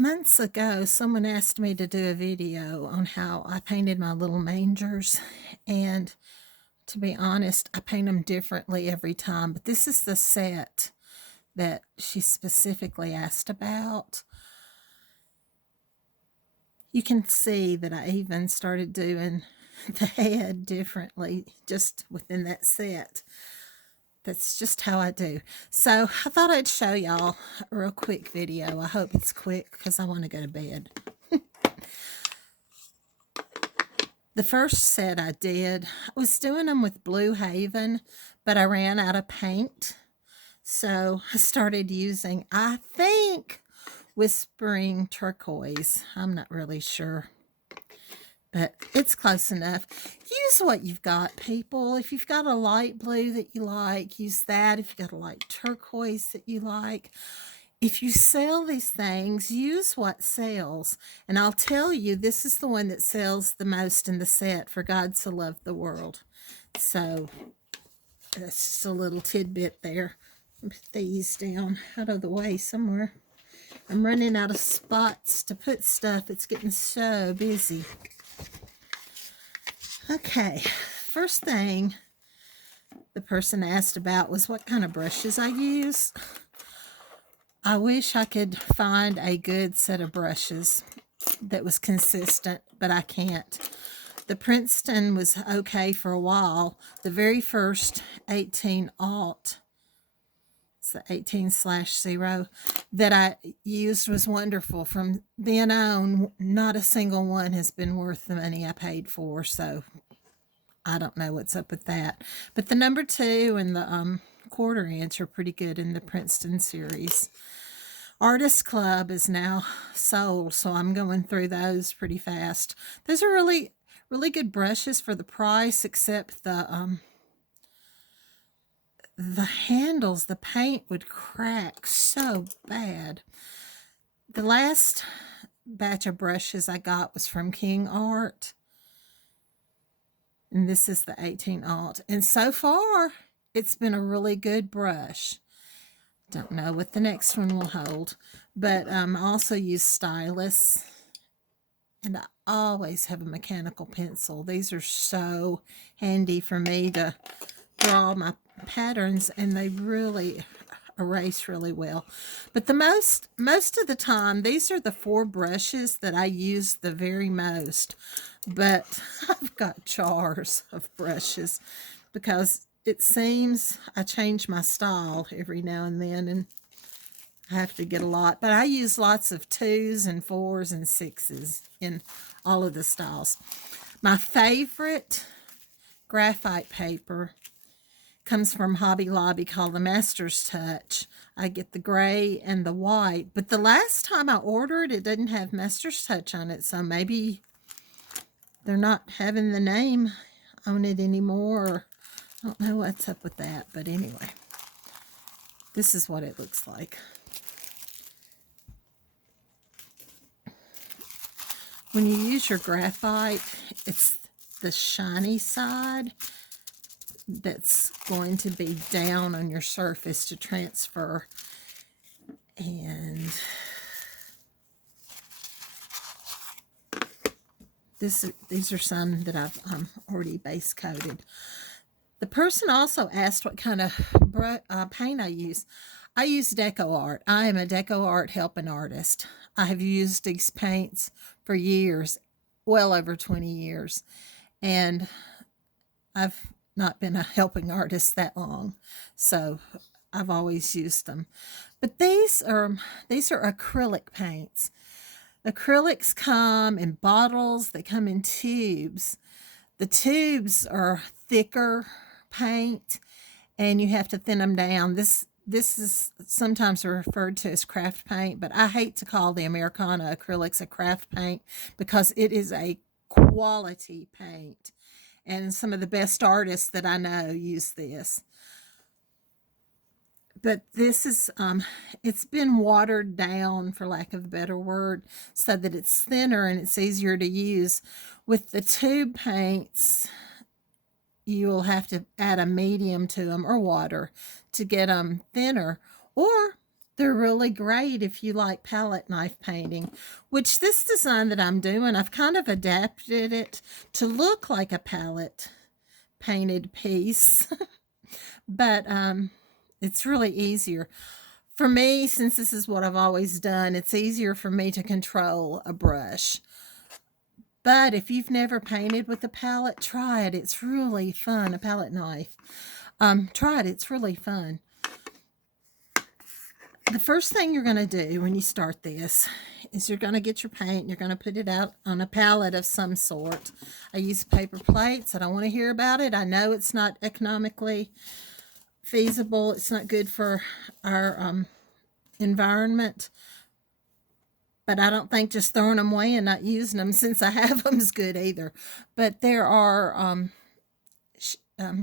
Months ago, someone asked me to do a video on how I painted my little mangers, and to be honest, I paint them differently every time, but this is the set that she specifically asked about. You can see that I even started doing the head differently just within that set. That's just how I do. So I thought I'd show y'all a real quick video. I hope it's quick because I want to go to bed. The first set I did, I was doing them with Blue Haven, but I ran out of paint. So I started using, I think, Whispering Turquoise. I'm not really sure, but it's close enough. Use what you've got, people. If you've got a light blue that you like, use that. If you've got a light turquoise that you like, if you sell these things, use what sells. And I'll tell you, this is the one that sells the most in the set, For God So Loved the World. So that's just a little tidbit there. Put these down out of the way somewhere. I'm running out of spots to put stuff. It's getting so busy. Okay, first thing the person asked about was what kind of brushes I use. I wish I could find a good set of brushes that was consistent, but I can't. The Princeton was okay for a while. The very first 18 alt, it's the 18/0 that I used was wonderful. From then on, not a single one has been worth the money I paid for, so I don't know what's up with that. But the number 2 and the quarter inch are pretty good in the Princeton series. Artist Club is now sold, so I'm going through those pretty fast. Those are really, really good brushes for the price, except the handles, the paint would crack so bad. The last batch of brushes I got was from King Art, and this is the 18 alt. And so far, it's been a really good brush. Don't know what the next one will hold, but I also use stylus, and I always have a mechanical pencil. These are so handy for me to draw my patterns, and they really erase really well. But the most of the time, these are the 4 brushes that I use the very most. But I've got jars of brushes because it seems I change my style every now and then, and I have to get a lot. But I use lots of 2s and 4s and 6s in all of the styles. My favorite graphite paper comes from Hobby Lobby, called the Master's Touch. I get the gray and the white, but the last time I ordered, it didn't have Master's Touch on it, so maybe they're not having the name on it anymore. I don't know what's up with that, but anyway, this is what it looks like. When you use your graphite, it's the shiny side that's going to be down on your surface to transfer. And these are some that I've already base coated. The person also asked what kind of paint I use. I use Deco Art. I am a Deco Art helping artist. I have used these paints for years, well over 20 years. And I've not been a helping artist that long, so I've always used them. But these are acrylic paints. Acrylics come in bottles, they come in tubes. The tubes are thicker paint, and you have to thin them down. This is sometimes referred to as craft paint, but I hate to call the Americana acrylics a craft paint because it is a quality paint. And some of the best artists that I know use this. But this is, it's been watered down, for lack of a better word, so that it's thinner and it's easier to use. With the tube paints, you'll have to add a medium to them or water to get them thinner. Or They're really great if you like palette knife painting, which this design that I'm doing, I've kind of adapted it to look like a palette painted piece, but it's really easier. For me, since this is what I've always done, it's easier for me to control a brush. But if you've never painted with a palette, try it. It's really fun, a palette knife. Try it. It's really fun. The first thing you're going to do when you start this is you're going to get your paint and you're going to put it out on a palette of some sort. I use paper plates. I don't want to hear about it. I know it's not economically feasible. It's not good for our environment. But I don't think just throwing them away and not using them since I have them is good either. But there are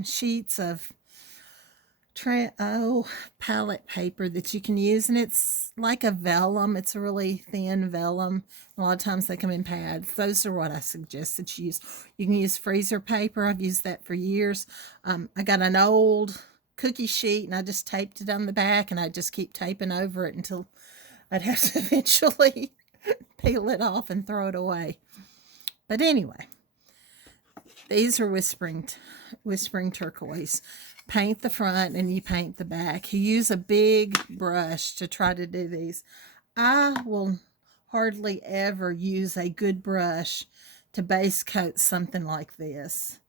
sheets of palette paper that you can use, and it's like a vellum. It's a really thin vellum. A lot of times they come in pads. Those are what I suggest that you use. You can use freezer paper. I've used that for years. I got an old cookie sheet and I just taped it on the back, and I just keep taping over it until I'd have to eventually peel it off and throw it away. But anyway, these are whispering turquoise. Paint the front and you paint the back. You use a big brush to try to do these. I will hardly ever use a good brush to base coat something like this.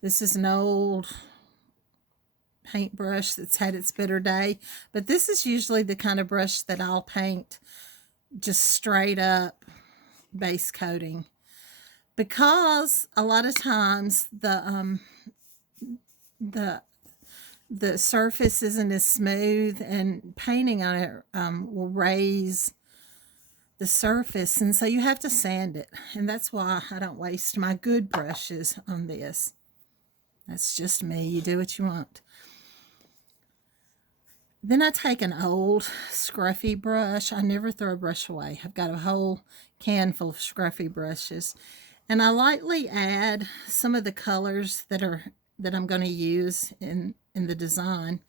This is an old paintbrush that's had its better day, but this is usually the kind of brush that I'll paint just straight up base coating, because a lot of times the surface isn't as smooth, and painting on it will raise the surface, and so you have to sand it, and that's why I don't waste my good brushes on this. That's just me. You do what you want. Then I take an old scruffy brush. I never throw a brush away. I've got a whole can full of scruffy brushes. And I lightly add some of the colors that I'm going to use in the design.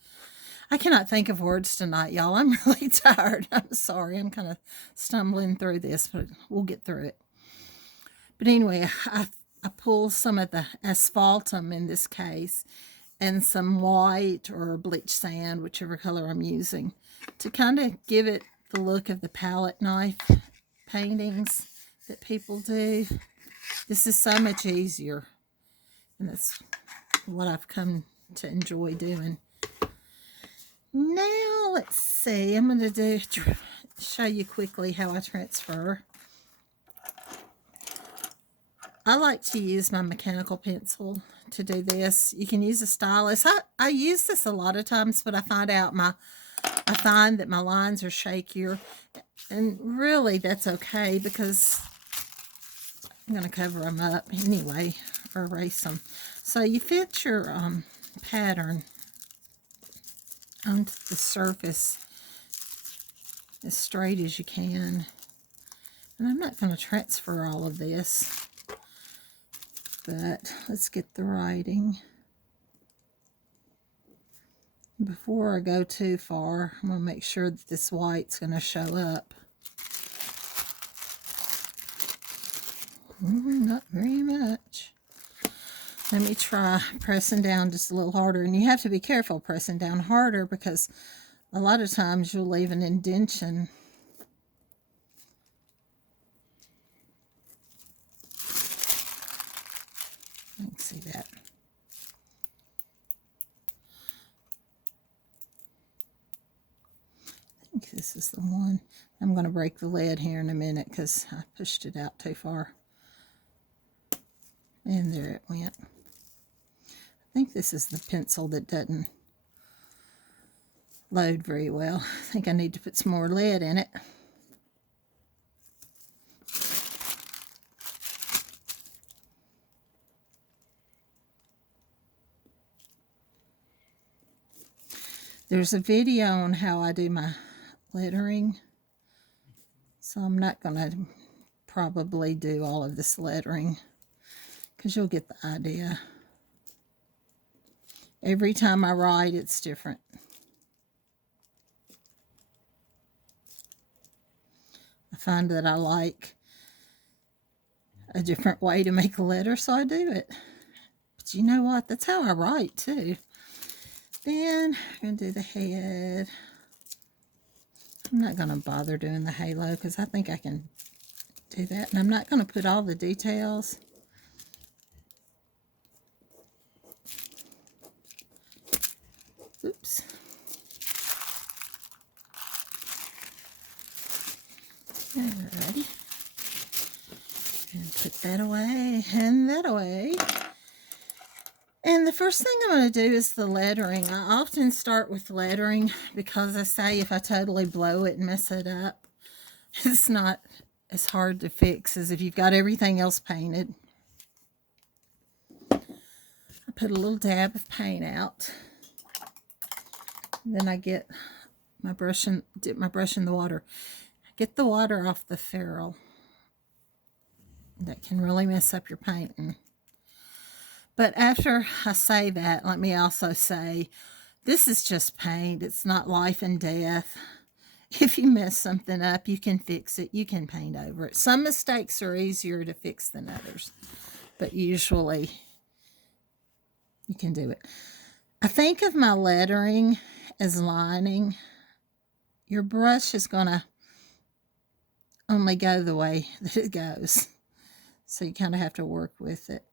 I cannot think of words tonight, y'all. I'm really tired. I'm sorry. I'm kind of stumbling through this, but we'll get through it. But anyway, I pull some of the asphaltum in this case, and some white or bleach sand, whichever color I'm using, to kind of give it the look of the palette knife paintings that people do. This is so much easier, and that's what I've come to enjoy doing. Now, let's see. I'm going to show you quickly how I transfer. I like to use my mechanical pencil to do this. You can use a stylus. I use this a lot of times, but I find that my lines are shakier, and really that's okay, because I'm going to cover them up anyway or erase them. So you fit your pattern onto the surface as straight as you can. And I'm not going to transfer all of this, but let's get the writing. Before I go too far, I'm going to make sure that this white's going to show up. Not very much. Let me try pressing down just a little harder. And you have to be careful pressing down harder, because a lot of times you'll leave an indentation. I can see that. I think this is the one. I'm going to break the lid here in a minute because I pushed it out too far. And there it went. I think this is the pencil that doesn't load very well. I think I need to put some more lead in it. There's a video on how I do my lettering, so I'm not going to probably do all of this lettering, because you'll get the idea. Every time I write, it's different. find that I like a different way to make a letter, so I do it. But you know what? That's how I write too. Then I'm going to do the head. I'm not going to bother doing the halo because I think I can do that. And I'm not going to put all the details. Oops. Alrighty. And put that away and that away. And the first thing I'm going to do is the lettering. I often start with lettering because I say if I totally blow it and mess it up, it's not as hard to fix as if you've got everything else painted. I put a little dab of paint out. Then I get my brush and dip my brush in the water. Get the water off the ferrule. That can really mess up your painting. But after I say that, let me also say, this is just paint. It's not life and death. If you mess something up, you can fix it. You can paint over it. Some mistakes are easier to fix than others, but usually you can do it. I think of my lettering as lining. Your brush is going to only go the way that it goes. So you kind of have to work with it.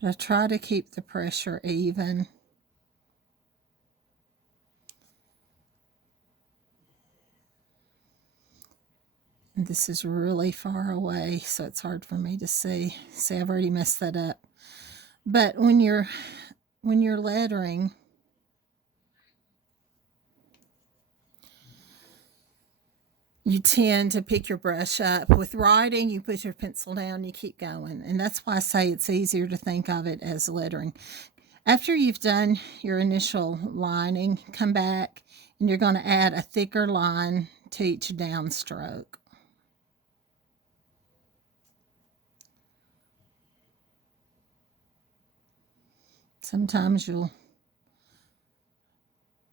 But I try to keep the pressure even. And this is really far away, so it's hard for me to see. See, I've already messed that up. But when you're lettering, you tend to pick your brush up. With writing, you put your pencil down, you keep going. And that's why I say it's easier to think of it as lettering. After you've done your initial lining, come back and you're going to add a thicker line to each downstroke. Sometimes you'll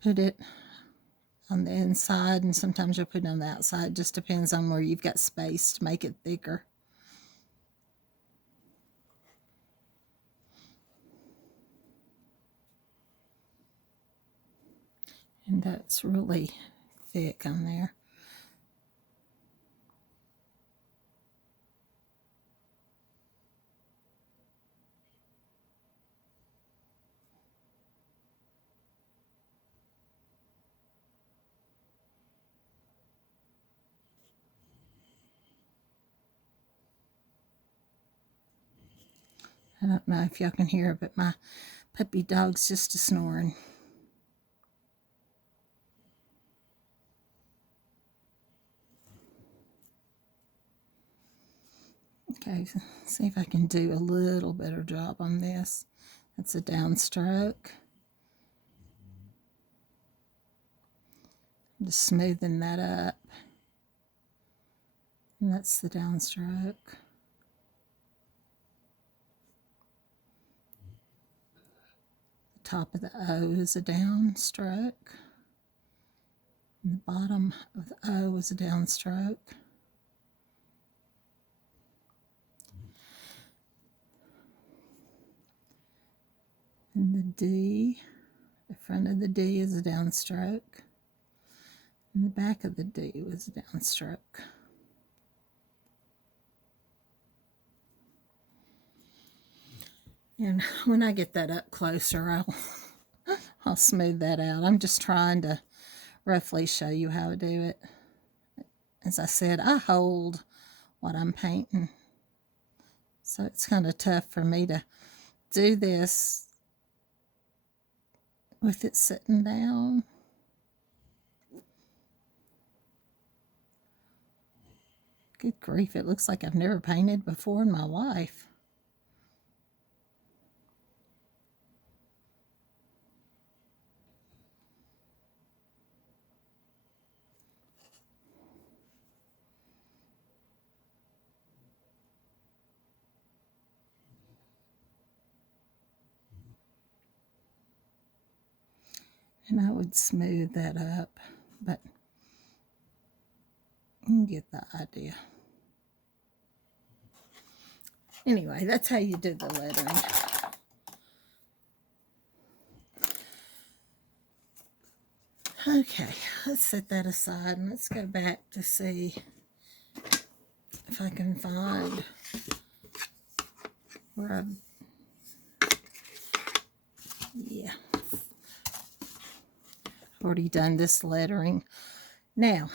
put it on the inside and sometimes you'll put it on the outside. It just depends on where you've got space to make it thicker. And that's really thick on there. I don't know if y'all can hear it, but my puppy dog's just snoring. Okay, see if I can do a little better job on this. That's a downstroke. I'm just smoothing that up. And that's the downstroke. The top of the O is a downstroke. And the bottom of the O is a downstroke. And the D, the front of the D is a downstroke. And the back of the D was a downstroke. And when I get that up closer, I'll smooth that out. I'm just trying to roughly show you how to do it. As I said, I hold what I'm painting. So it's kind of tough for me to do this with it sitting down. Good grief, it looks like I've never painted before in my life. And I would smooth that up, but you get the idea. Anyway, that's how you do the lettering. Okay, let's set that aside and let's go back to see if I can find where yeah. I've already done this lettering. Now,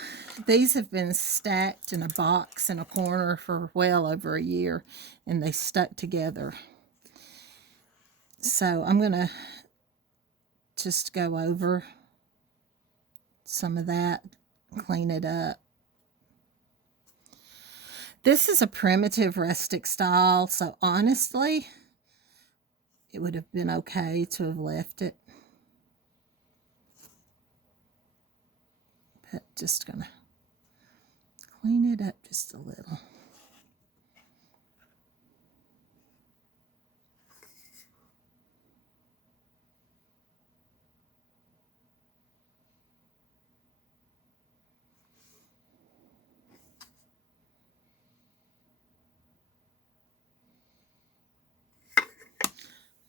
these have been stacked in a box in a corner for well over a year, and they stuck together. So I'm going to just go over some of that, clean it up. This is a primitive rustic style, so honestly, it would have been okay to have left it. But just going to clean it up just a little.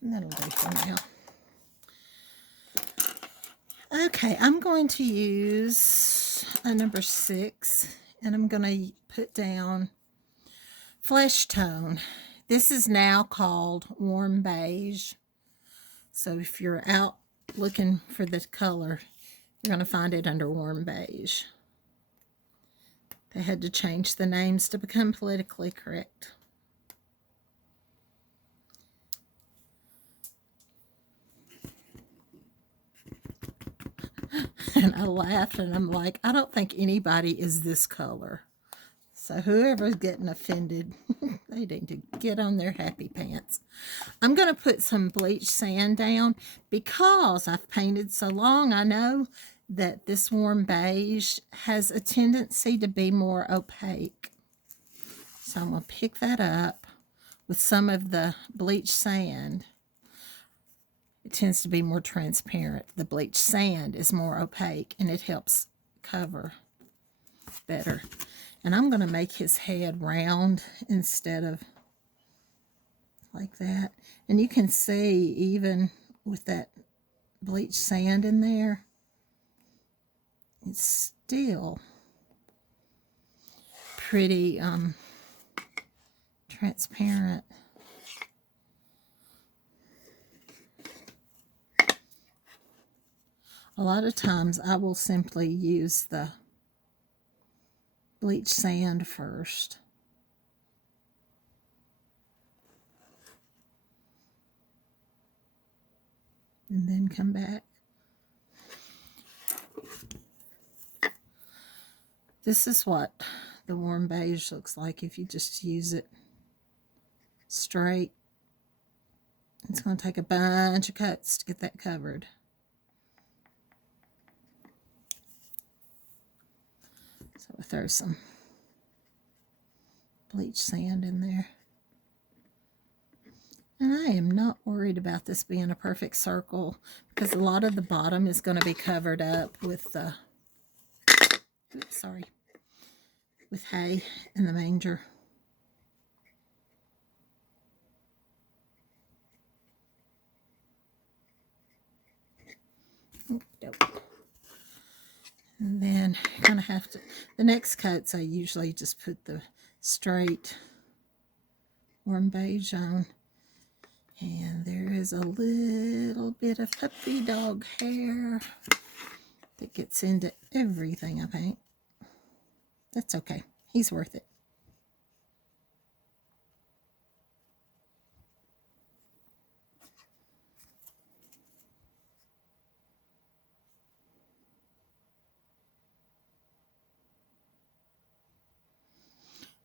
And that'll do for now. Okay, I'm going to use a number 6, and I'm going to put down flesh tone. This is now called warm beige. So if you're out looking for the color, you're going to find it under warm beige. They had to change the names to become politically correct. And I laughed and I'm like, I don't think anybody is this color. So whoever's getting offended, they need to get on their happy pants. I'm going to put some bleach sand down because I've painted so long. I know that this warm beige has a tendency to be more opaque. So I'm going to pick that up with some of the bleach sand. It tends to be more transparent. The bleach sand is more opaque and it helps cover better. And I'm going to make his head round instead of like that. And you can see even with that bleach sand in there, it's still pretty transparent. A lot of times I will simply use the bleach sand first. And then come back. This is what the warm beige looks like if you just use it straight. It's going to take a bunch of cuts to get that covered. So we'll throw some bleach sand in there. And I am not worried about this being a perfect circle because a lot of the bottom is going to be covered up with the, with hay in the manger. And then you're going to have to, the next coats I usually just put the straight warm beige on. And there is a little bit of puppy dog hair that gets into everything I paint. That's okay. He's worth it.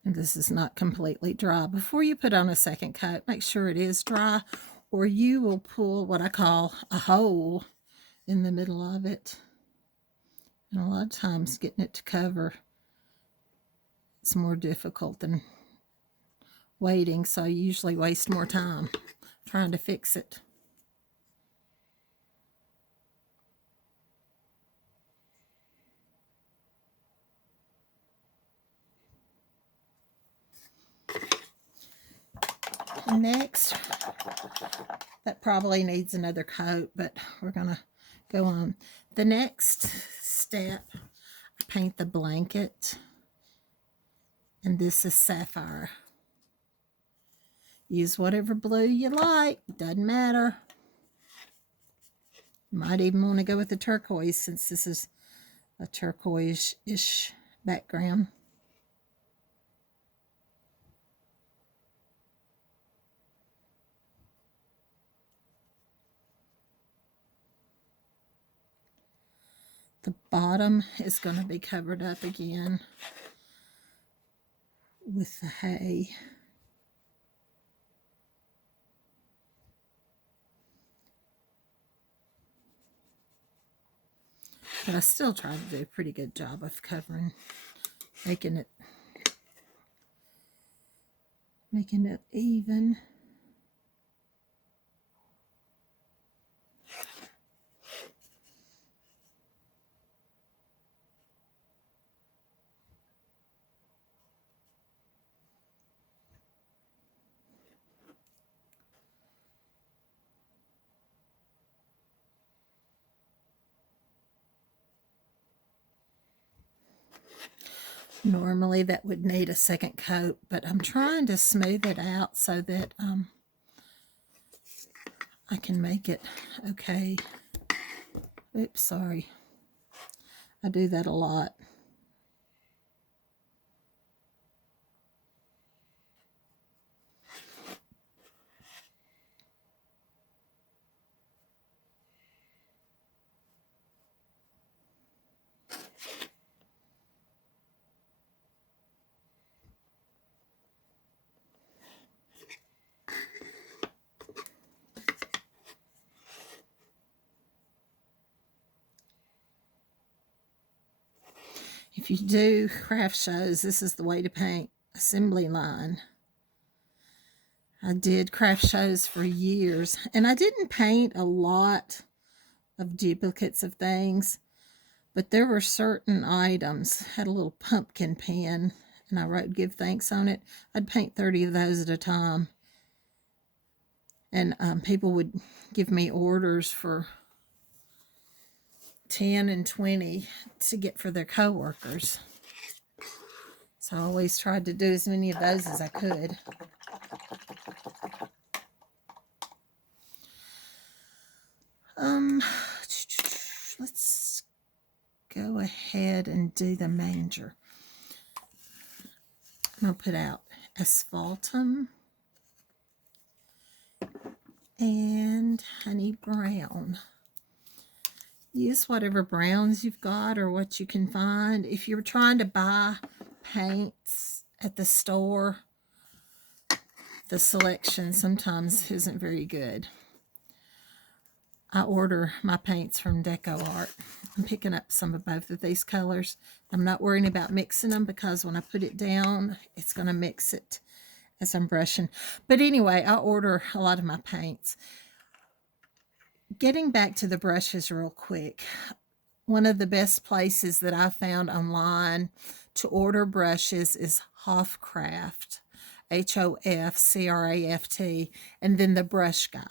And this is not completely dry. Before you put on a second coat, make sure it is dry, or you will pull what I call a hole in the middle of it. And a lot of times getting it to cover, it's more difficult than waiting, so I usually waste more time trying to fix it. Next, that probably needs another coat, but we're going to go on. The next step, I paint the blanket, and this is sapphire. Use whatever blue you like, doesn't matter. Might even want to go with the turquoise since this is a turquoise-ish background. The bottom is going to be covered up again with the hay. But I still try to do a pretty good job of covering, making it even. Normally that would need a second coat, but I'm trying to smooth it out so that I can make it okay. Oops, sorry. I do that a lot. If you do craft shows, this is the way to paint assembly line. I did craft shows for years, and I didn't paint a lot of duplicates of things, but there were certain items. Had a little pumpkin pen, and I wrote "Give Thanks" on it. I'd paint 30 of those at a time, and people would give me orders for 10 and 20 to get for their coworkers. So I always tried to do as many of those as I could. Let's go ahead and do the manger. I'm going to put out asphaltum and honey brown. Use whatever browns you've got or what you can find. If you're trying to buy paints at the store, the selection sometimes isn't very good. I order my paints from Deco Art. I'm picking up some of both of these colors. I'm not worrying about mixing them because when I put it down, it's going to mix it as I'm brushing. But anyway, I order a lot of my paints. Getting back to the brushes real quick, one of the best places that I found online to order brushes is Hofcraft, Hofcraft, and then the Brush Guy.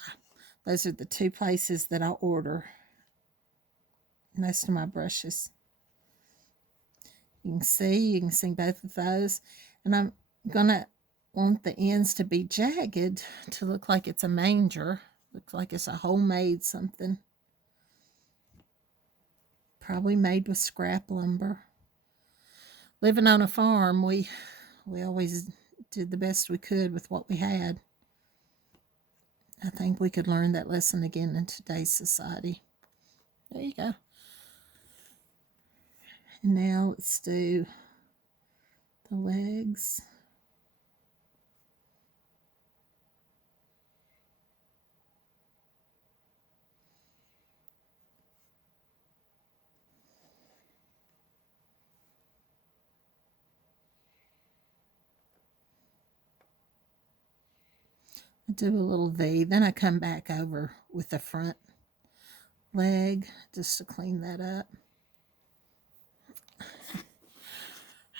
Those are the two places that I order most of my brushes. You can see both of those. And I'm going to want the ends to be jagged to look like it's a manger. Looks like it's a homemade something. Probably made with scrap lumber. Living on a farm, we always did the best we could with what we had. I think we could learn that lesson again in today's society. There you go. And now let's do the legs. I do a little V, then I come back over with the front leg just to clean that up.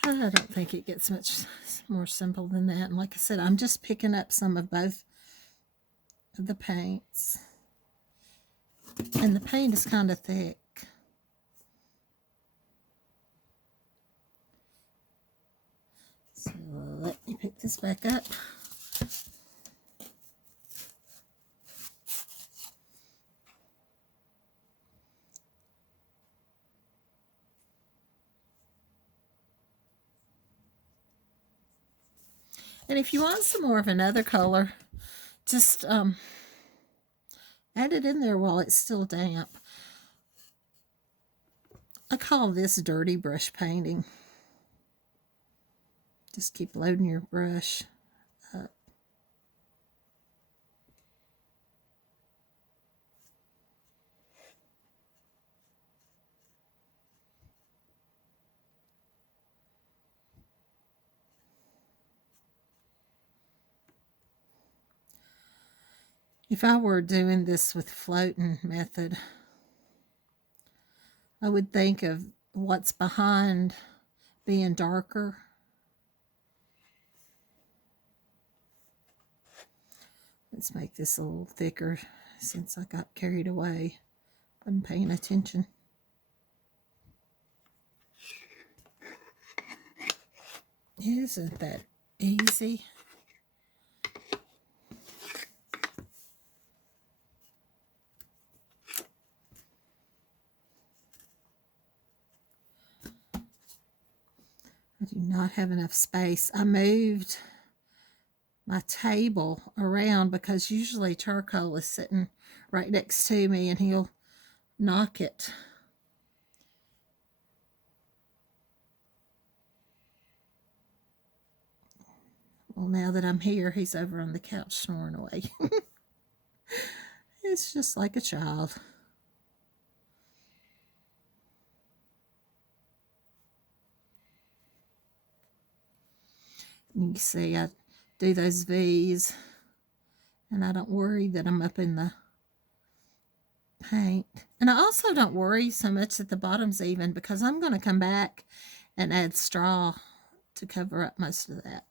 I don't think it gets much more simple than that. And like I said, I'm just picking up some of both of the paints. And the paint is kind of thick. So let me pick this back up. And if you want some more of another color, just add it in there while it's still damp. I call this dirty brush painting. Just keep loading your brush up. If I were doing this with floating method, I would think of what's behind being darker. Let's make this a little thicker since I got carried away. Wasn't paying attention. Isn't that easy? I do not have enough space. I moved my table around because usually charcoal is sitting right next to me and he'll knock it. Well, now that I'm here, he's over on the couch snoring away. It's just like a child. You can see I do those V's and I don't worry that I'm up in the paint. And I also don't worry so much that the bottom's even because I'm going to come back and add straw to cover up most of that.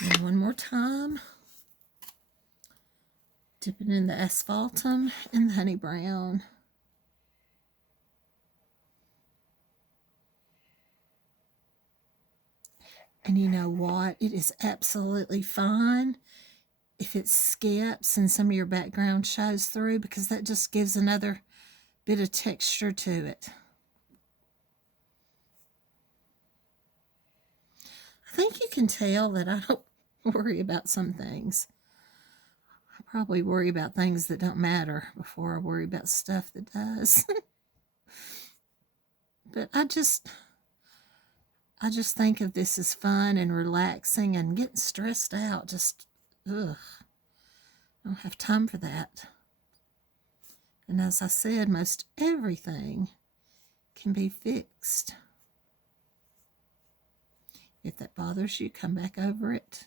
And one more time. Dipping in the asphaltum and the honey brown. And you know what? It is absolutely fine if it skips and some of your background shows through because that just gives another bit of texture to it. I think you can tell that I don't worry about some things. I probably worry about things that don't matter before I worry about stuff that does. But I just think of this as fun and relaxing, and getting stressed out. Just, ugh. I don't have time for that. And as I said, most everything can be fixed. If that bothers you, come back over it.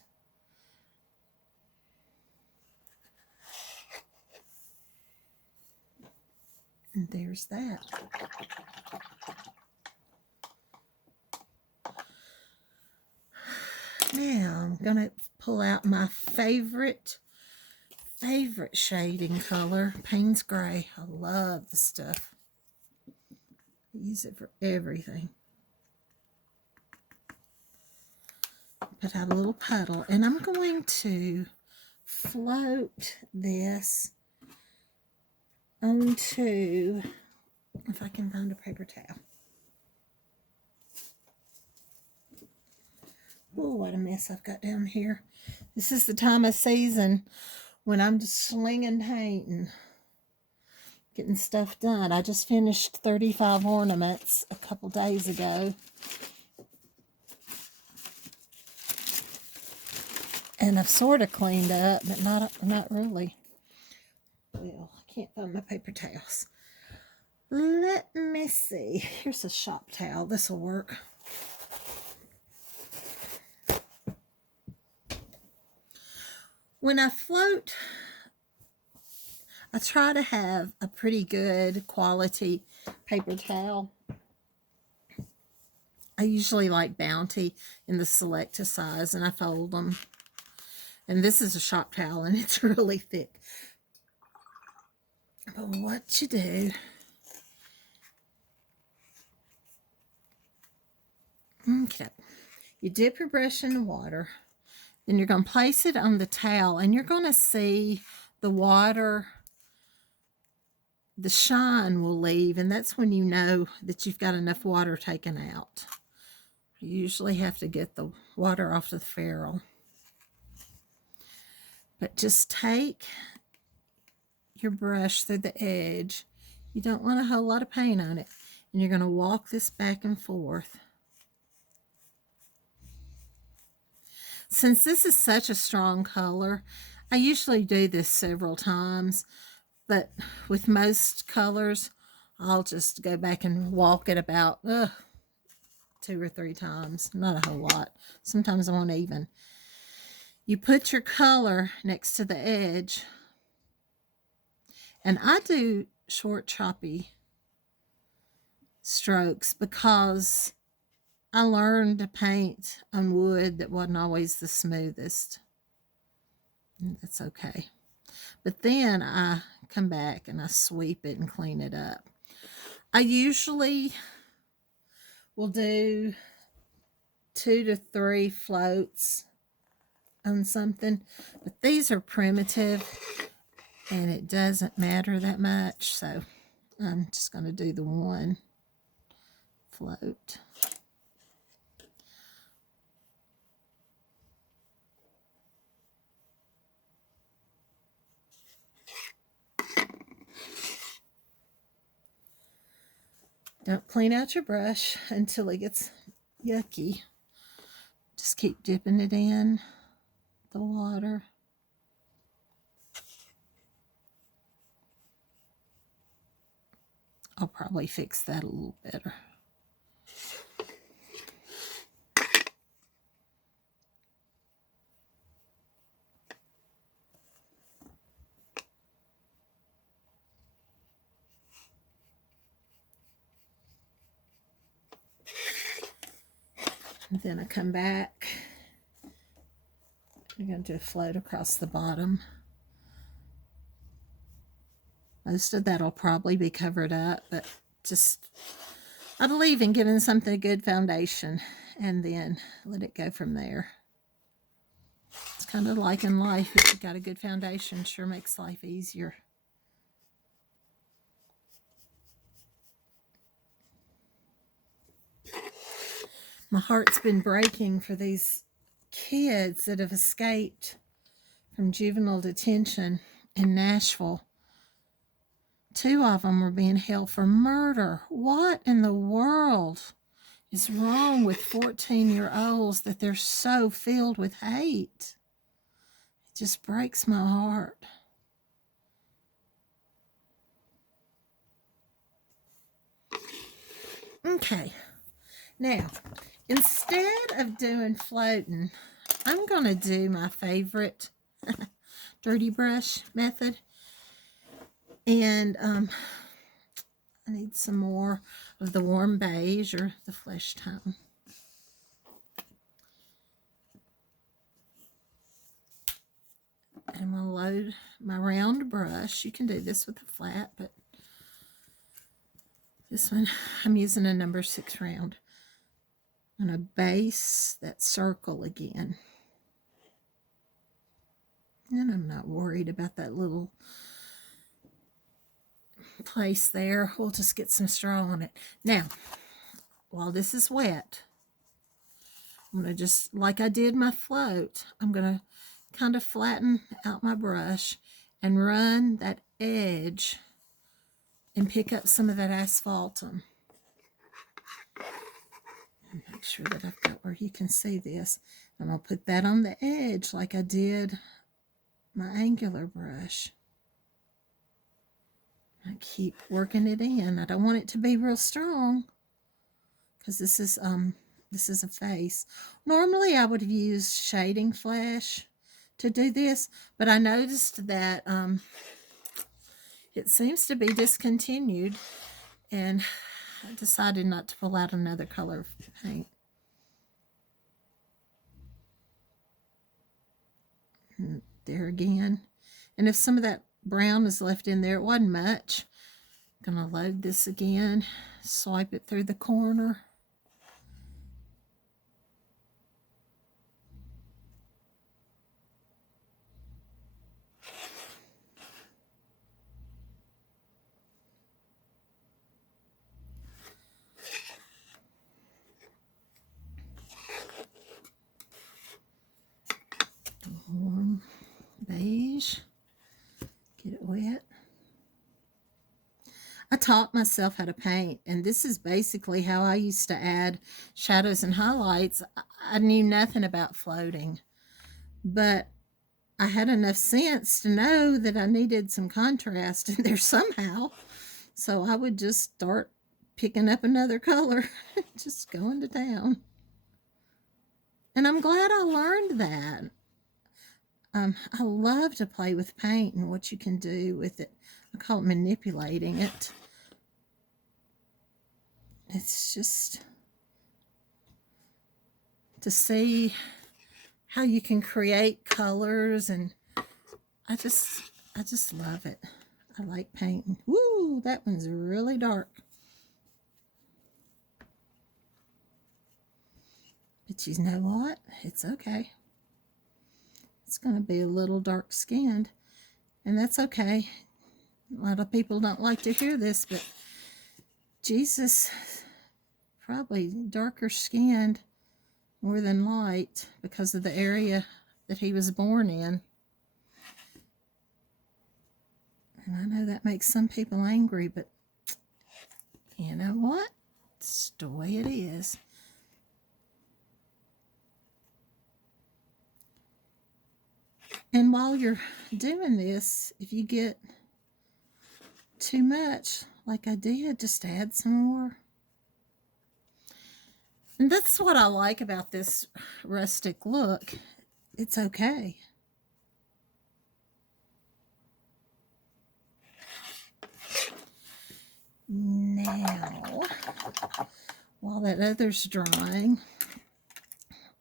And there's that. Now I'm going to pull out my favorite shading color, Payne's Gray. I love this stuff. I use it for everything. Put out a little puddle, and I'm going to float this onto, if I can find a paper towel. Oh, what a mess I've got down here. This is the time of season when I'm just slinging paint and getting stuff done. I just finished 35 ornaments a couple days ago. And I've sort of cleaned up, but not really. Well, I can't find my paper towels. Let me see. Here's a shop towel. This will work. When I float, I try to have a pretty good quality paper towel. I usually like Bounty in the Selecta size, and I fold them. And this is a shop towel, and it's really thick. But what you do, okay, you dip your brush in the water, then you're going to place it on the towel, and you're going to see the water, the shine will leave, and that's when you know that you've got enough water taken out. You usually have to get the water off the ferrule. But just take your brush through the edge. You don't want a whole lot of paint on it. And you're going to walk this back and forth. Since this is such a strong color, I usually do this several times, but with most colors, I'll just go back and walk it about 2 or 3 times. Not a whole lot. Sometimes I won't even. You put your color next to the edge, and I do short, choppy strokes because I learned to paint on wood that wasn't always the smoothest. And that's okay. But then I come back and I sweep it and clean it up. I usually will do 2 to 3 floats on something, but these are primitive and it doesn't matter that much, so I'm just going to do the one float. Don't clean out your brush until it gets yucky. Just keep dipping it in the water. I'll probably fix that a little better. And then I come back. I'm going to do a float across the bottom. Most of that will probably be covered up, but just, I believe in giving something a good foundation and then let it go from there. It's kind of like in life. If you've got a good foundation, sure makes life easier. My heart's been breaking for these kids that have escaped from juvenile detention in Nashville. 2 of them are being held for murder. What in the world is wrong with 14-year-olds that they're so filled with hate? It just breaks my heart. Okay, now, instead of doing floating, I'm going to do my favorite dirty brush method. And I need some more of the warm beige or the flesh tone. And I'm going to load my round brush. You can do this with a flat, but this one, I'm using a number 6 round. I'm going to base that circle again. And I'm not worried about that little place there. We'll just get some straw on it. Now, while this is wet, I'm going to just, like I did my float, I'm going to kind of flatten out my brush and run that edge and pick up some of that asphaltum. Make sure that I've got where you can see this. I'm going to put that on the edge like I did my angular brush. I keep working it in. I don't want it to be real strong because this is a face. Normally I would have used shading flash to do this, but I noticed that it seems to be discontinued, and I decided not to pull out another color of paint. And there again. And if some of that brown is left in there, it wasn't much. I'm going to load this again, swipe it through the corner. Warm beige. Get it wet. I taught myself how to paint, and this is basically how I used to add shadows and highlights. I knew nothing about floating, but I had enough sense to know that I needed some contrast in there somehow. So I would just start picking up another color, just going to town. And I'm glad I learned that. I love to play with paint and what you can do with it. I call it manipulating it. It's just to see how you can create colors, and I just love it. I like painting. Woo, that one's really dark. But you know what? It's okay. It's going to be a little dark skinned, and that's okay. A lot of people don't like to hear this, but Jesus probably darker skinned more than light because of the area that he was born in. And I know that makes some people angry, but you know what? It's the way it is. And while you're doing this, if you get too much, like I did, just add some more. And that's what I like about this rustic look. It's okay. Now, while that other's drying,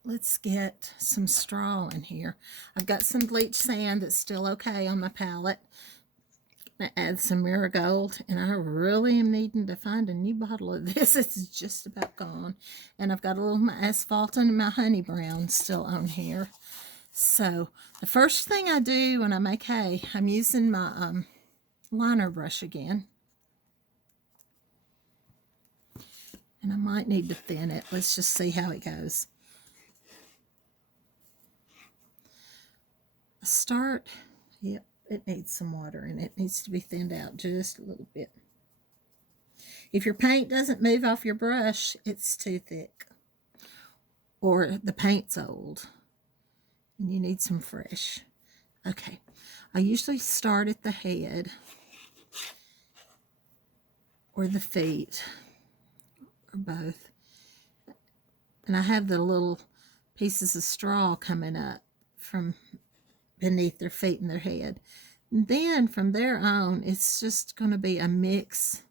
let's get some straw in here. I've got some bleach sand that's still okay on my palette. I'm gonna add some marigold, and I really am needing to find a new bottle of this. It's just about gone. And I've got a little my asphalt and my honey brown still on here. So the first thing I do when I make hay, I'm using my liner brush again. And I might need to thin it. Let's just see how it goes. I start, yep, it needs some water in it. It needs to be thinned out just a little bit. If your paint doesn't move off your brush, it's too thick. Or the paint's old and you need some fresh. Okay, I usually start at the head or the feet, or both. And I have the little pieces of straw coming up from beneath their feet and their head. And then from there on, it's just going to be a mix